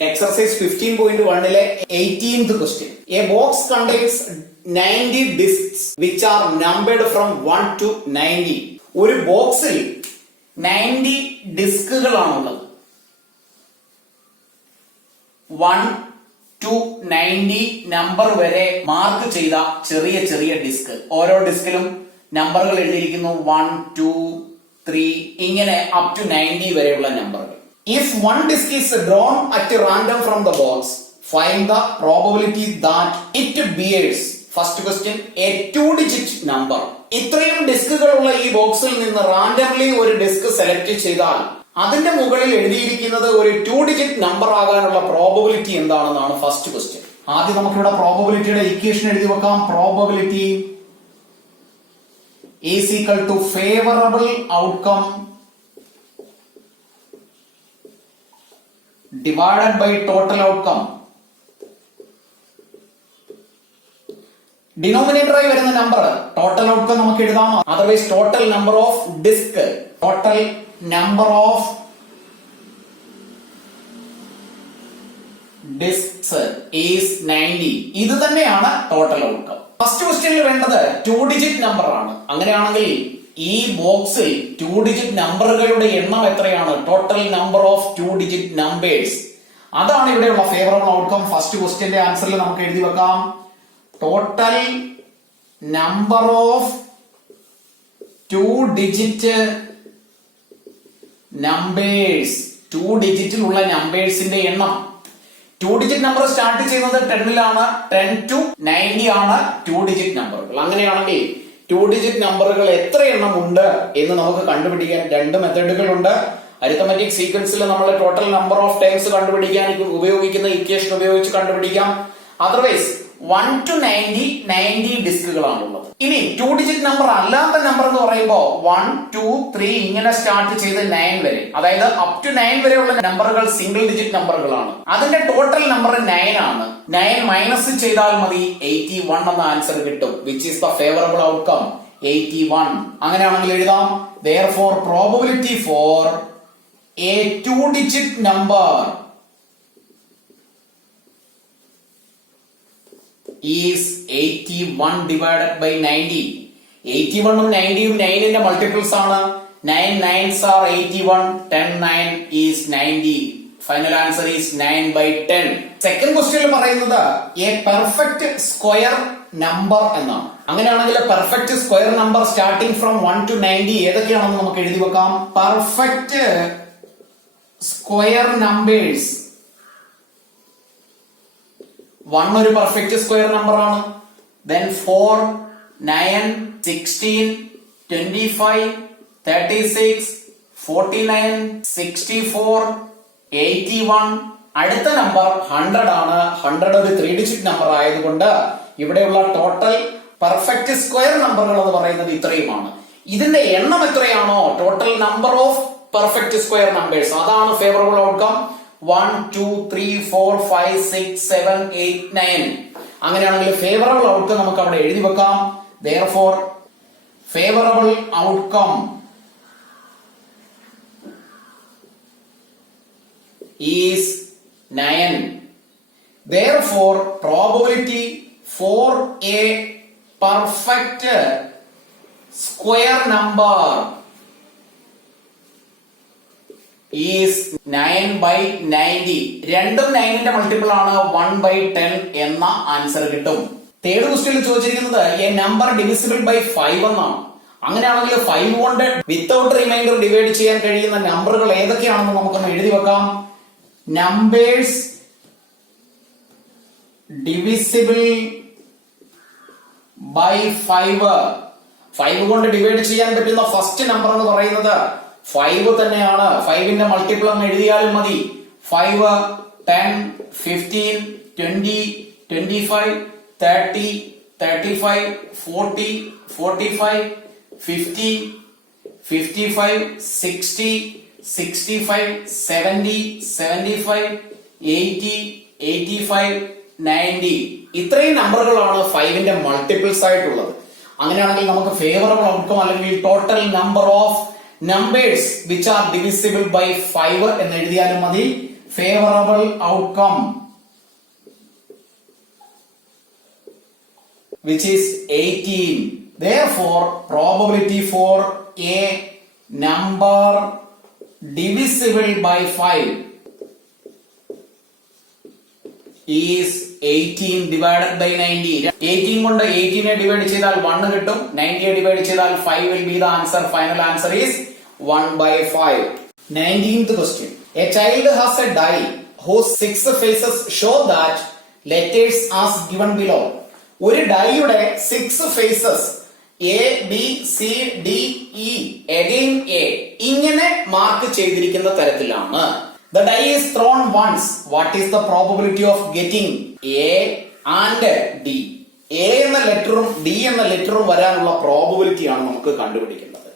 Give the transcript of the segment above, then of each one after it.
Exercise 15.1 18th question. A box contains 90 discs which are numbered from 1 to 90. ഒരു ബോക്സിൽ 90 ഡിസ്കുകളാണുള്ളത്. 1 to 90 number വരെ mark ചെയ്ത ചെറിയ ചെറിയ ഡിസ്ക്. ഓരോ ഡിസ്കിലും നമ്പറുകൾ എഴുതിയിരിക്കുന്നു 1, 2, 3 ഇങ്ങനെ അപ് ടു 90 വരെയുള്ള നമ്പറുകൾ. If one disk is drawn at random from the box, find the probability that it bears. First question, a 2-digit number. ഇത്രയും ഡിസ്കുകളുള്ള ഈ ബോക്സിൽ നിന്ന് റാൻഡംലി ഒരു ഡിസ്ക് സെലക്ട് ചെയ്താൽ അതിന്റെ മുകളിൽ എഴുതിയിരിക്കുന്നത് ഒരു 2-digit നമ്പർ ആകാനുള്ള പ്രോബബിലിറ്റി എന്താണെന്നാണ് ഫസ്റ്റ് ക്വസ്റ്റ്യൻ. ആദ്യം നമുക്കിവിടെ പ്രോബബിലിറ്റിയുടെ ഇക്വേഷൻ എഴുതി വെക്കാം. Probability is equal to favourable outcome divided by total outcome. ഡിനോമിനേറ്ററായി വരുന്ന നമ്പർ ടോട്ടൽ ഔട്ട്കം നമുക്ക് എഴുതാം. Otherwise total number of disc, total number of discs is 90. ഇത് തന്നെയാണ് ടോട്ടൽ ഔട്ട്കം. ഫസ്റ്റ് ക്വസ്റ്റ്യനിൽ വേണ്ടത് 2-digit നമ്പർ ആണ്. അങ്ങനെയാണെങ്കിൽ ഈ ബോക്സിൽ 2-digit നമ്പറുകളുടെ എണ്ണം എത്രയാണ്? Total number of 2-digit numbers. അതാണ് ഇവിടെയുള്ള ഫേവറബിൾ ഔട്ട്കം. ഫസ്റ്റ് ക്വസ്റ്റ്യന്റെ ആൻസറിൽ നമുക്ക് എഴുതി വെക്കാം. Total number of 2-digit numbers, 2 ഡിജിറ്റിലുള്ള നമ്പേഴ്സിന്റെ എണ്ണം. 2-digit നമ്പർ സ്റ്റാർട്ട് ചെയ്യുന്നത് 10ലാണ്. 10 to 90 ആണ് 2-digit നമ്പറുകൾ. അങ്ങനെയാണെങ്കിൽ 2-digit നമ്പറുകൾ എത്ര എണ്ണം ഉണ്ട് എന്ന് നമുക്ക് കണ്ടുപിടിക്കാൻ രണ്ട് മെത്തേഡുകൾ ഉണ്ട്. അരിത്തമെറ്റിക് സീക്വൻസിൽ നമ്മൾ ടോട്ടൽ നമ്പർ ഓഫ് ടൈംസ് കണ്ടുപിടിക്കാൻ ഉപയോഗിക്കുന്ന ഇക്വേഷൻ ഉപയോഗിച്ച് കണ്ടുപിടിക്കാം. Otherwise 1 to 90 ഡിസ്കുകളാണുള്ളത്. ഇനി 2-digit നമ്പർ അല്ലാത്ത നമ്പർ എന്ന് പറയുമ്പോൾ 1, 2, 3 ഇങ്ങനെ സ്റ്റാർട്ട് ചെയ്ത് 9 വരെ, അതായത് അപ് ടു 9 വരെയുള്ള നമ്പറുകൾ സിംഗിൾ ഡിജിറ്റ് നമ്പറുകളാണ്. അതിന്റെ ടോട്ടൽ നമ്പർ 9 ആണ്. 9 മൈനസ് ചെയ്താൽ മതി 81 എന്ന ആൻസർ കിട്ടും. Which is the favourable outcome 81. അങ്ങനെയാണെങ്കിൽ എഴുതാം. therefore probability for a 2-digit number is 81 divided by 90. 81 ഉം 90 ഉം 9ന്റെ മൾട്ടിപ്പിൾസ് ആണ്. 9 9s are 81. 10 9 is 90. Final answer is 9 by 10. Second ക്വസ്റ്റ്യനിൽ പറയുന്നത് എ പെർഫെക്റ്റ് സ്ക്വയർ നമ്പർ എന്നാണ്. അങ്ങനെയാണെങ്കിൽ perfect square number starting from 1 to 90 ഏതൊക്കെയാണെന്ന് നമുക്ക് എഴുതി വെക്കാം. Perfect square numbers. 1 ഒരു പെർഫെക്റ്റ് സ്ക്വയർ നമ്പർ ആണ്. then 4, 9, 16, 25, 36, 49, 64, 81. അടുത്ത നമ്പർ 100 ആണ്. 100 ഒരു 3-digit നമ്പർ ആയതുകൊണ്ട് ഇവിടെയുള്ള ടോട്ടൽ പെർഫെക്റ്റ് സ്ക്വയർ നമ്പറുകൾ എന്ന് പറയുന്നത് ഇത്രയുമാണ്. ഇതിന്റെ എണ്ണം എത്രയാണോ total number of perfect square numbers, അതാണ് ഫേവറബിൾ ഔട്ട്കം. 1, 2, 3, 4, 5, 6, 7, 8, 9. അങ്ങനെയാണെങ്കിൽ ഫേവറബിൾ ഔട്ട്കം നമുക്ക് അവിടെ എഴുതി വെക്കാം. therefore favorable outcome is 9. therefore probability for a perfect square number is 9 by 90. രണ്ടും 9ന്റെ മൾട്ടിപ്പിൾ ആണ്. 1 by 10 എന്ന ആൻസർ കിട്ടും. തേർഡ് ക്വസ്റ്റ്യനിൽ ചോദിച്ചിരിക്കുന്നത് എ നമ്പർ ഡിവിസിബിൾ ബൈ 5 എന്നാണ്. അങ്ങനെയാണെങ്കിൽ 5 കൊണ്ട് വിത്തൗട്ട് റിമൈൻഡർ ഡിവൈഡ് ചെയ്യാൻ കഴിയുന്ന നമ്പറുകൾ ഏതൊക്കെയാണെന്ന് നമുക്കൊന്ന് എഴുതി വെക്കാം. Numbers divisible by 5. 5 കൊണ്ട് ഡിവൈഡ് ചെയ്യാൻ പറ്റുന്ന ഫസ്റ്റ് നമ്പർ എന്ന് പറയുന്നത് 5 തന്നെയാണ്. 5ന്റെ മൾട്ടിപ്പിൾ അങ്ങ് എഴുതിയാൽ മതി. 5, 10, 15, 20, 25, 30, 35, 40, 45, 50, 55, 60, 65, 70, 75, 80, 85, 90. ഇത്രയും നമ്പറുകളാണ് 5ന്റെ മൾട്ടിപ്പിൾസ് ആയിട്ടുള്ളത്. അങ്ങനെയാണെങ്കിൽ നമുക്ക് ഫേവറബിൾ ഔട്ട്കം അല്ലെങ്കിൽ total number of numbers which are divisible by 5 എന്ന് എഴുതിയാലും മതി. favorable outcome, which is 18. Therefore, probability for a number divisible by 5 is 18 divided by 90. 18 കൊണ്ട് 18 divide ചെയ്താൽ 1 കിട്ടും. 90 divide ചെയ്താൽ 5 will be the answer. Final answer is 1 by 5. 19th question. A child has a die whose 6 faces show that letters as given below. ഒരു ഡൈയുടെ 6 faces A, B, C, D, E, again A ഇങ്ങനെ mark ചെയ്തിരിക്കുന്ന തരത്തിലാണ്. The die is thrown once. What is the probability of getting A and D? A എന്ന ലെറ്ററും D എന്ന ലെറ്ററും വരാനുള്ള probability ആണ് നമുക്ക് കണ്ടുപിടിക്കേണ്ടത്.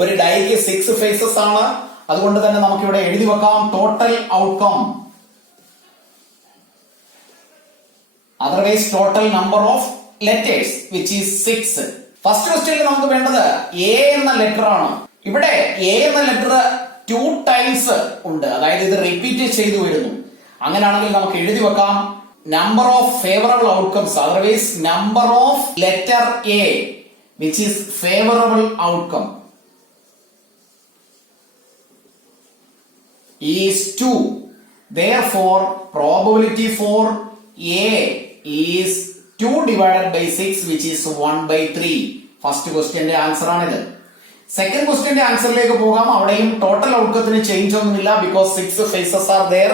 ഒരു ഡൈക്ക് 6 ഫേസസ് ആണ്. അതുകൊണ്ട് തന്നെ നമുക്ക് ഇവിടെ എഴുതി വെക്കാം total outcome. Otherwise, total number of letters, which is 6. First ക്വസ്റ്റ്യനിൽ നമുക്ക് വേണ്ടത് എ എന്ന ലെറ്റർ ആണ്. ഇവിടെ എ എന്ന ലെറ്റർ 2 ടൈംസ് ഉണ്ട്, അതായത് ഇത് റിപ്പീറ്റ് ചെയ്തു വരുന്നു. അങ്ങനെയാണെങ്കിൽ നമുക്ക് എഴുതി വെക്കാം number of favourable outcomes, otherwise number of letter A which is favourable outcome is 2. Therefore, probability for A is 2 divided by 6, which is 1 by 3. First ക്വസ്റ്റ്യന്റെ ആൻസർ ആണിത്. സെക്കൻഡ് ക്വസ്റ്റ്യന്റെ ആൻസറിലേക്ക് പോകാം. അവിടെയും ടോട്ടൽ ഔട്ട്കത്തിന് ചേഞ്ച് ഒന്നുമില്ല, because 6 faces are there.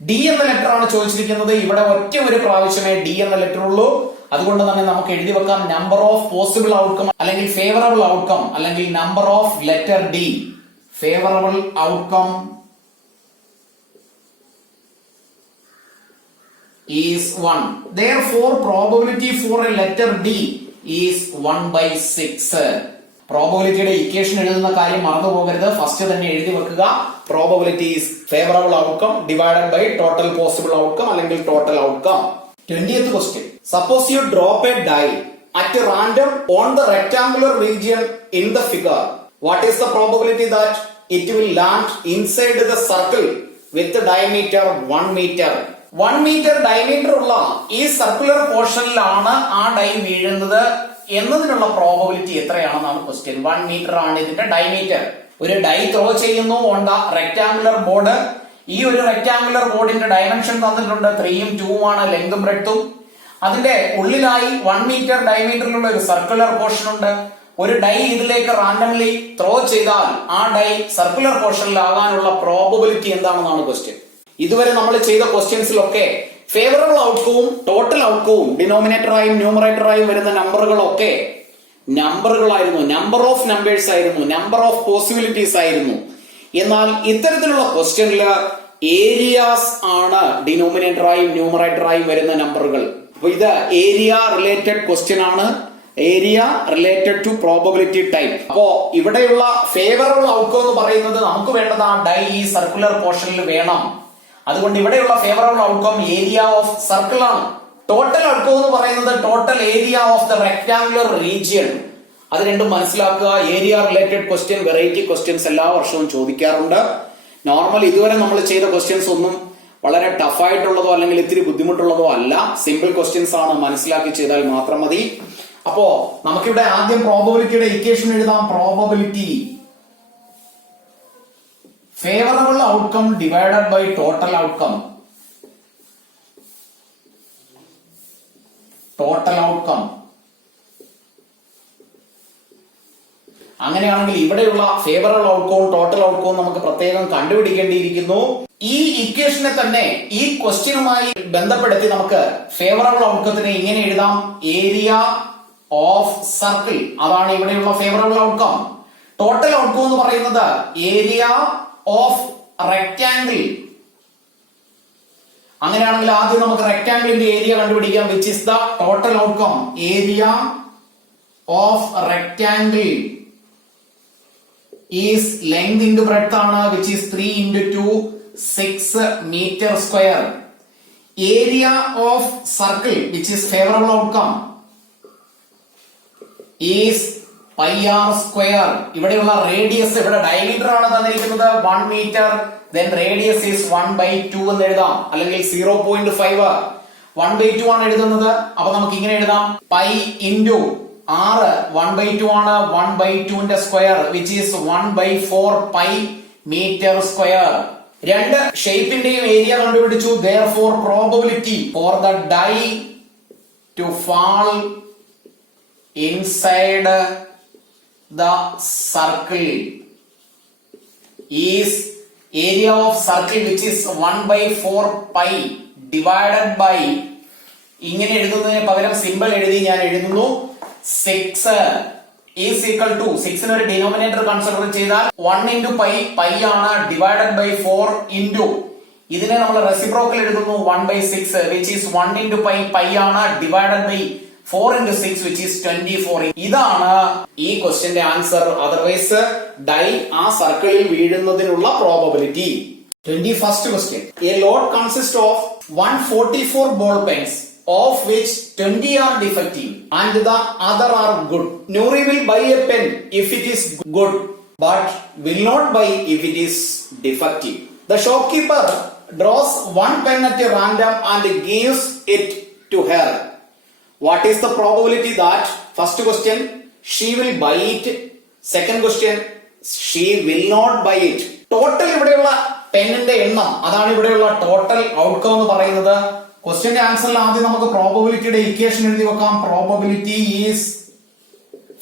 D എന്ന letter ആണ് ചോദിച്ചിരിക്കുന്നത്. ഇവിടെ ഒറ്റ ഒരു പ്രാവശ്യമേ ഡി എന്ന ലെറ്റർ ഉള്ളൂ. അതുകൊണ്ട് തന്നെ നമുക്ക് എഴുതി വെക്കാം നമ്പർ ഓഫ് പോസിബിൾ ഔട്ട്കം അല്ലെങ്കിൽ ഫേവറബിൾ ഔട്ട്കം അല്ലെങ്കിൽ number of letter D. Favourable outcome is 1. Therefore, probability for a letter D is 1 by 6. പ്രോബബിലിറ്റിയുടെ ഇക്വേഷൻ എഴുതുന്ന കാര്യം മറന്നു പോകരുത്. ഫസ്റ്റ് തന്നെ എഴുതി വെക്കുക. Probability is favourable outcome divided by total possible outcome അല്ലെങ്കിൽ total outcome. 20th question. Suppose you drop a die at random on the rectangular region in the figure. What is the probability that it will land inside the circle with the diameter 1 meter? 1 meter diameter ഉള്ള ഈ circular പോർഷനിലാണ് ആ dye വീഴുന്നത് എന്നതിനുള്ള probability എത്രയാണെന്നാണ് question. 1 metre ആണ് ഇതിന്റെ diameter. ഒരു dye throw ചെയ്യുന്നു on the rectangular board. ഈ ഒരു റെക്ടാങ്കുലർ ബോർഡിന്റെ ഡയമെൻഷൻ തന്നിട്ടുണ്ട് 3ഉം 2ഉം ആണ് ലെങ്തും ബ്രെഡ്ത്തും. അതിന്റെ ഉള്ളിലായി 1 മീറ്റർ ഡയമീറ്ററിലുള്ള ഒരു സർക്കുലർ പോർഷൻ ഉണ്ട്. ഒരു ഡൈ ഇതിലേക്ക് റാൻഡംലി ത്രോ ചെയ്താൽ ആ ഡൈ സർക്കുലർ പോർഷനിലാകാനുള്ള പ്രോബബിലിറ്റി എന്താണെന്നാണ് ക്വസ്റ്റ്യൻ. ഇതുവരെ നമ്മൾ ചെയ്ത ക്വസ്റ്റ്യൻസിലൊക്കെ ഫേവറബിൾ ഔട്ട്കവും ടോട്ടൽ ഔട്ട്കവും ഡിനോമിനേറ്ററായും ന്യൂമറേറ്ററായും വരുന്ന നമ്പറുകളൊക്കെ നമ്പറുകളായിരുന്നു, നമ്പർ ഓഫ് നമ്പേഴ്സ് ആയിരുന്നു, നമ്പർ ഓഫ് പോസിബിലിറ്റീസ് ആയിരുന്നു. എന്നാൽ ഇത്തരത്തിലുള്ള ക്വസ്റ്റ്യനില് ഏരിയാസ് ആണ് ഡിനോമിനേറ്ററായും ന്യൂമറേറ്ററായും വരുന്ന നമ്പറുകൾ. അപ്പൊ ഇത് ഏരിയ റിലേറ്റഡ് ക്വസ്റ്റ്യൻ ആണ്. Area related to probability type. അപ്പോ ഇവിടെയുള്ള ഫേവറബിൾ ഔട്ട്കം എന്ന് പറയുന്നത് നമുക്ക് വേണ്ടത് ആ ഡൈ ഈ സർക്കുലർ പോർഷനിൽ വേണം. അതുകൊണ്ട് ഇവിടെയുള്ള favourable outcome area of circle ആണ്. ടോട്ടൽ ഔട്ട്കം എന്ന് പറയുന്നത് total area of the rectangular region. അത് രണ്ടും മനസ്സിലാക്കുക. Area related question variety questions എല്ലാ വർഷവും ചോദിക്കാറുണ്ട്. നോർമൽ ഇതുവരെ നമ്മൾ ചെയ്ത ക്വസ്റ്റ്യൻസ് ഒന്നും വളരെ ടഫായിട്ടുള്ളതോ അല്ലെങ്കിൽ ഇത്തിരി ബുദ്ധിമുട്ടുള്ളതോ അല്ല. സിമ്പിൾ ക്വസ്റ്റ്യൻസ് ആണ്, മനസ്സിലാക്കി ചെയ്താൽ മാത്രം മതി. അപ്പോ നമുക്കിവിടെ ആദ്യം പ്രോബബിലിറ്റിയുടെ ഇക്വേഷൻ എഴുതാം. Probability favourable outcome divided by total outcome. Total outcome അങ്ങനെയാണെങ്കിൽ ഇവിടെയുള്ള ഫേവറബിൾ ഔട്ട്കവും ടോട്ടൽ ഔട്ട്കവും നമുക്ക് പ്രത്യേകം കണ്ടുപിടിക്കേണ്ടിയിരിക്കുന്നു. ഈ ഇക്വേഷനെ തന്നെ ഈ ക്വസ്റ്റ്യനുമായി ബന്ധപ്പെടുത്തി നമുക്ക് ഫേവറബിൾ ഔട്ട്കത്തിനെ ഇങ്ങനെ എഴുതാം. ഏരിയ ഓഫ് സർക്കിൾ, അതാണ് ഇവിടെയുള്ള ഫേവറബിൾ ഔട്ട്കം. ടോട്ടൽ ഔട്ട്കം എന്ന് പറയുന്നത് ഏരിയ ഓഫ് റെക്ടാംഗിൾ. അങ്ങനെയാണെങ്കിൽ ആദ്യം നമുക്ക് റെക്ടാംഗിളിന്റെ ഏരിയ കണ്ടുപിടിക്കാം. Which is the total outcome. Area of rectangle is length into breadth ആണ്, which is 3 into 2 6 meter square. Area of circle, which is favorable outcome, is pi r square. ഇവിടെയുള്ള radius, ഇവിടെ diameter ആണ് തന്നിരിക്കുന്നത് 1 meter. then radius is 1/2 എന്ന് എഴുതാം, അല്ലെങ്കിൽ 0.5. 1/2 ആണ് എഴുതുന്നത്. അപ്പൊ നമുക്ക് ഇങ്ങനെ എഴുതാം, പൈ ഇൻറ്റു 6 1/2 ആണ്, 1/2ന്റെ square which is 1/4 pi metre square. രണ്ട് ഷേപ്പിന്റെയും ഏരിയ കണ്ടുപിടിച്ചു. therefore probability for the die to fall inside the circle is area of circle which is 1/4 pi divided by, ഇങ്ങനെ എഴുതുന്നതിന് പകരം സിമ്പിൾ എഴുതി ഞാൻ എഴുതുന്നു 6 is equal to 6 ഒരു ഡിനോമിനേറ്റർ കൺസിഡർ ചെയ്താൽ 1 into പൈ ആണ്, ഡിവൈഡഡ് ബൈ 4 into ഇതിനെ നമ്മൾ റെസിപ്രോക്കൽ എഴുതുന്നു 1/6 which is 1 into പൈ ആണ്, divided by 4 into 6 which is 24. ഇതാണ് ഈ ക്വസ്റ്റ്യന്റെ ആൻസർ. അതർവൈസ് ഡൈ ആ സർക്കിളിൽ വീഴുന്നതിനുള്ള probability. 21st question. A lot consists of 144 ball pens, of which 20 are defective and the other are good. Nouri will buy a pen if it is good, but will not buy if it is defective. The shopkeeper draws one pen at random and gives it to her. What is the probability that, first question, she will buy it, second question, she will not buy it? Total ഇവിടെയുള്ള പെന്നിന്റെ എണ്ണം, അതാണ് ഇവിടെയുള്ള total outcome എന്ന് പറയുന്നത്. ക്വസ്റ്റ്യന്റെ ആൻസറിൽ ആദ്യം നമുക്ക് പ്രോബബിലിറ്റിയുടെ equation എഴുതി വെക്കാം. Probability is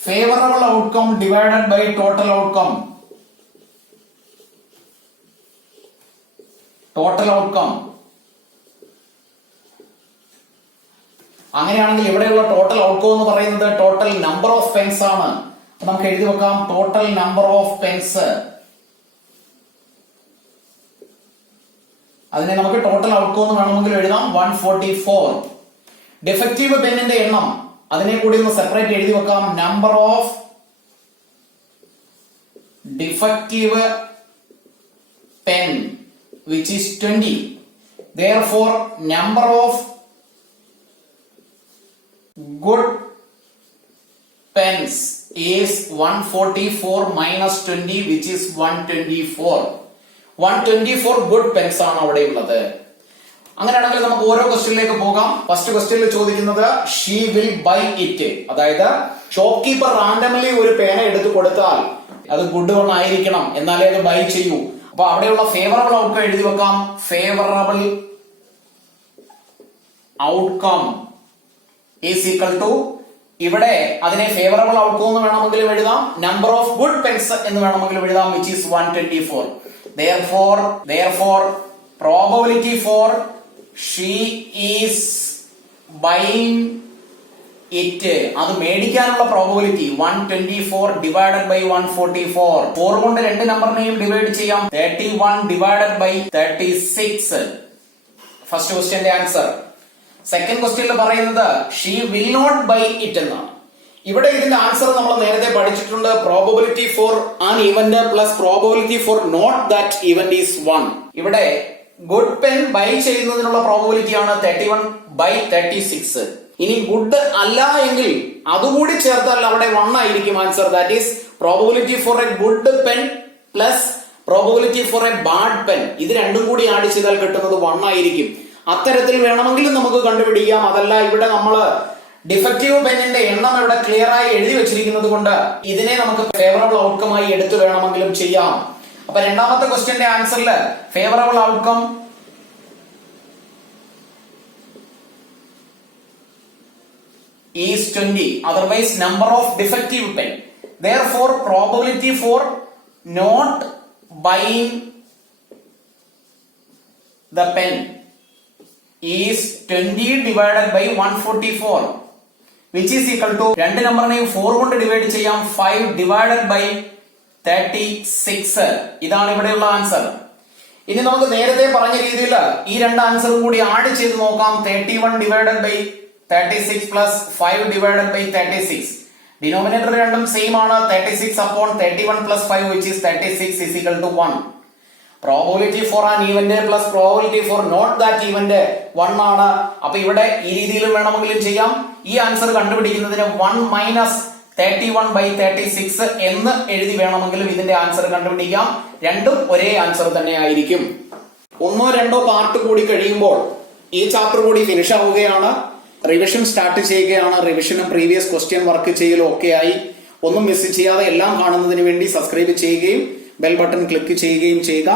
favourable outcome divided by total outcome. Total outcome അങ്ങനെയാണെങ്കിൽ ഇവിടെയുള്ള ടോട്ടൽ ഔട്ട്കം എന്ന് പറയുന്നത് ടോട്ടൽ നമ്പർ ഓഫ് പെൻസ് ആണ്. നമുക്ക് എഴുതി വെക്കാം ടോട്ടൽ നമ്പർ ഓഫ് പെൻസ്. അതിനെ നമുക്ക് ടോട്ടൽ ഔട്ട്കം എന്ന് വേണമെങ്കിൽ എഴുതാം 144. ഡിഫക്റ്റീവ് പെന്നിന്റെ എണ്ണം, അതിനെ കൂടി ഒന്ന് സെപ്പറേറ്റ് എഴുതി വെക്കാം. Number of defective pen which is 20. therefore number of good pens is 144 minus 20 which is 124. 124 good Pence ആണ് അവിടെ ഉള്ളത്. അങ്ങനെയാണെങ്കിൽ നമുക്ക് ഓരോ ക്വസ്റ്റ്യനിലേക്ക് പോകാം. ഫസ്റ്റ് ക്വസ്റ്റ്യനിൽ ചോദിക്കുന്നത് ഷീ വിൽ ബൈ ഇറ്റ്, അതായത് ഷോപ്പ് കീപ്പർ റാൻഡംലി ഒരു പേന എടുത്തു കൊടുത്താൽ അത് ഗുഡ് വൺ ആയിരിക്കണം, എന്നാലേ അത് ബൈ ചെയ്യൂ. അപ്പൊ അവിടെയുള്ള ഫേവറബിൾ ഔട്ട്കം എഴുതി വെക്കാം. Favourable outcome is equal to, ഇവിടെ അതിനെ ഫേവറബിൾ ഔട്ട്കം എന്ന് വേണമെങ്കിലും എഴുതാം, നമ്പർ ഓഫ് ഗുഡ് പെൻസ് എന്ന് വേണമെങ്കിലും എഴുതാം, which is 124. therefore probability for she is buying it, അത് മേടിക്കാനുള്ള പ്രോബബിലിറ്റി 124 ഡിവൈഡഡ് ബൈ 144. 4 കൊണ്ട് രണ്ട് നമ്പറിനെയും ഡിവൈഡ് ചെയ്യാം. 31 ഡിവൈഡഡ് ബൈ 36. ഫസ്റ്റ് ക്വസ്റ്റ്യന്റെ ആൻസർ. സെക്കൻഡ് ക്വസ്റ്റ്യനിൽ പറയുന്നത് she will not buy it എന്നാണ്. ഇവിടെ ഇതിന്റെ ആൻസർ നമ്മൾ നേരത്തെ പഠിച്ചിട്ടുണ്ട്. Probability for an event plus probability for not that event is 1. ഇവിടെ ഗുഡ് പെൻ ബൈ ചെയ്യുന്നതിനുള്ള പ്രോബബിലിറ്റി ആണ് 31 ബൈ 36. ഇനി ഗുഡ് അല്ല എങ്കിൽ അതുകൂടി ചേർത്താൽ അവിടെ 1 ആയിരിക്കും answer. That is probability four A good pen plus probability four A bad pen. ഇത് രണ്ടും കൂടി ആഡ് ചെയ്താൽ കിട്ടുന്നത് 1 ആയിരിക്കും. അത്തരത്തിൽ വേണമെങ്കിലും നമുക്ക് കണ്ടുപിടിക്കാം. അതല്ല, ഇവിടെ നമ്മൾ ഡിഫക്റ്റീവ് പെന്നിന്റെ എണ്ണം ഇവിടെ ക്ലിയർ ആയി എഴുതി വെച്ചിരിക്കുന്നത് കൊണ്ട് ഇതിനെ നമുക്ക് ഫേവറബിൾ ഔട്ട്കം ആയി എടുത്തു വേണമെങ്കിലും ചെയ്യാം. അപ്പൊ രണ്ടാമത്തെ ക്വസ്റ്റ്യന്റെ ആൻസറിൽ favourable outcome is 20, otherwise number of defective pen. Therefore probability for not buying the pen is 20 divided by 144 which is equal to, രണ്ട് നമ്പറിനെയും 4 കൊണ്ട് ഡിവൈഡ് ചെയ്യാം, 5 divided by 36. ഇതാണ് ഇവിടെയുള്ള ആൻസർ. ഇനി നമുക്ക് നേരത്തെ പറഞ്ഞ രീതിയിൽ ഈ രണ്ട് ആൻസറും കൂടി ആഡ് ചെയ്ത് നോക്കാം. 31 divided by 36 plus 5 divided by 36. Denominator രണ്ടും സെയിം ആണ്. 36 upon 31 plus 5 which is 36 is equal to 1. Probability for an event plus probability for not that event 1 ആണ്. അപ്പൊ ഇവിടെ ഈ രീതിയിലും വേണമെങ്കിലും ചെയ്യാം. ഈ ആൻസർ കണ്ടുപിടിക്കുന്നതിന് 1 മൈനസ് 31/36 എന്ന് എഴുതി വേണമെങ്കിലും ഇതിന്റെ ആൻസർ കണ്ടുപിടിക്കാം. രണ്ടും ഒരേ ആൻസർ തന്നെ ആയിരിക്കും. 1-2 പാർട്ട് കൂടി കഴിയുമ്പോൾ ഈ ചാപ്റ്റർ കൂടി ഫിനിഷ് ആവുകയാണ്. റിവിഷൻ സ്റ്റാർട്ട് ചെയ്യുകയാണ്. റിവിഷനും പ്രീവിയസ് ക്വസ്റ്റ്യൻ വർക്ക് ചെയ്യലും ഒക്കെ ആയി. ഒന്നും മിസ് ചെയ്യാതെ എല്ലാം കാണുന്നതിന് വേണ്ടി സബ്സ്ക്രൈബ് ചെയ്യുകയും ബെൽ ബട്ടൺ ക്ലിക്ക് ചെയ്യുകയും ചെയ്യുക.